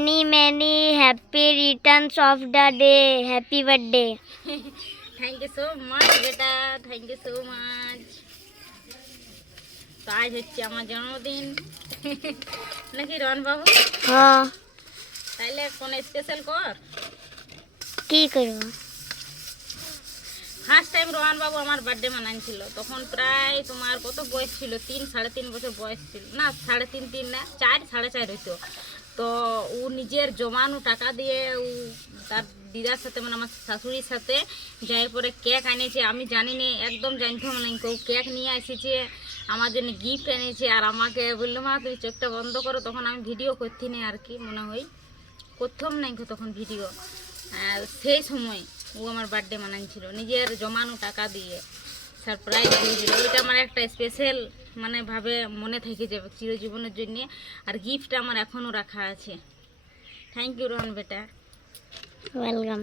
many happy returns of the day. Happy birthday. Thank you so much বেটা, thank you so much. তো আজ হচ্ছে আমার জন্মদিন নাকি রন বাবু? হ্যাঁ, তাইলে কোন স্পেশাল কর। কি করব? ফার্স্ট টাইম রোহান বাবু আমার বার্থডে মানাইছিল, তখন প্রায় তোমার কত বয়স ছিল, 3-3.5 বছর বয়স ছিল, না 3.5 না 4-4.5 হইতো। তো ও নিজের জমানো টাকা দিয়ে ও তার দিদার সাথে মানে আমার শাশুড়ির সাথে যাই পরে কেক আনিয়েছে। আমি জানি না, একদম জানতাম না, কেউ কেক নিয়ে এসেছে আমার জন্য, গিফট এনেছে। আর আমাকে বললো মা তুমি চোখটা বন্ধ করো। তখন আমি ভিডিও করতে নেই আর কি, মনে হয় করতাম নাই তখন ভিডিও। আর সেই সময় ও আমার বার্থডে মানাইছিল নিজের জমানো টাকা দিয়ে, সারপ্রাইজ দিয়েছিল। ওইটা আমার একটা স্পেশাল মানে ভাবে মনে থেকে যাবে চিরজীবনের জন্যে। আর গিফট আমার এখনও রাখা আছে। থ্যাংক ইউ রোহন বেটা। ওয়েলকাম।